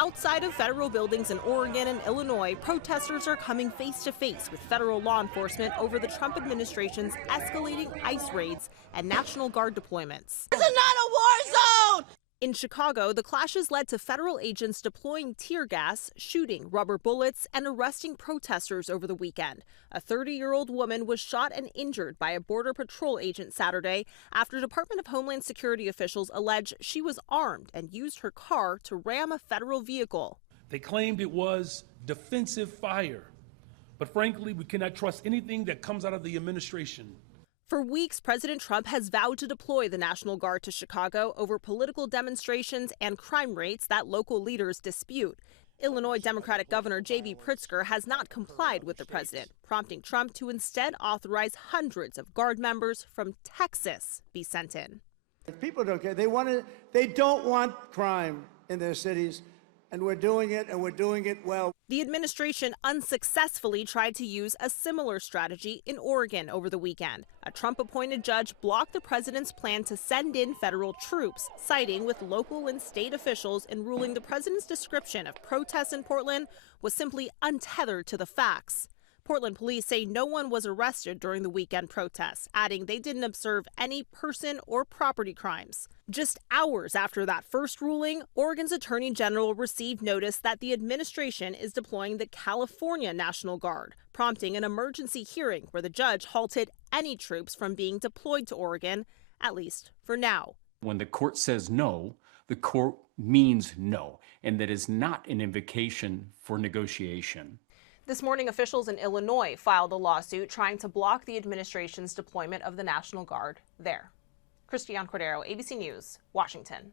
Outside of federal buildings in Oregon and Illinois, protesters are coming face to face with federal law enforcement over the Trump administration's escalating ICE raids and National Guard deployments. This is not a war zone! In Chicago, the clashes led to federal agents deploying tear gas, shooting rubber bullets, and arresting protesters over the weekend. A 30-year-old woman was shot and injured by a Border Patrol agent Saturday after Department of Homeland Security officials allege she was armed and used her car to ram a federal vehicle. They claimed it was defensive fire, but frankly, we cannot trust anything that comes out of the administration. For weeks, President Trump has vowed to deploy the National Guard to Chicago over political demonstrations and crime rates that local leaders dispute. Illinois Democratic Governor J.B. Pritzker has not complied with the president, prompting Trump to instead authorize hundreds of Guard members from Texas be sent in. People don't care. They don't want crime in their cities. And we're doing it, and we're doing it well. The administration unsuccessfully tried to use a similar strategy in Oregon over the weekend. A Trump-appointed judge blocked the president's plan to send in federal troops, siding with local and state officials in ruling the president's description of protests in Portland was simply untethered to the facts. Portland police say no one was arrested during the weekend protests, adding they didn't observe any person or property crimes. Just hours after that first ruling, Oregon's Attorney General received notice that the administration is deploying the California National Guard, prompting an emergency hearing where the judge halted any troops from being deployed to Oregon, at least for now. When the court says no, the court means no, and that is not an invocation for negotiation. This morning, officials in Illinois filed a lawsuit trying to block the administration's deployment of the National Guard there. Christiane Cordero, ABC News, Washington.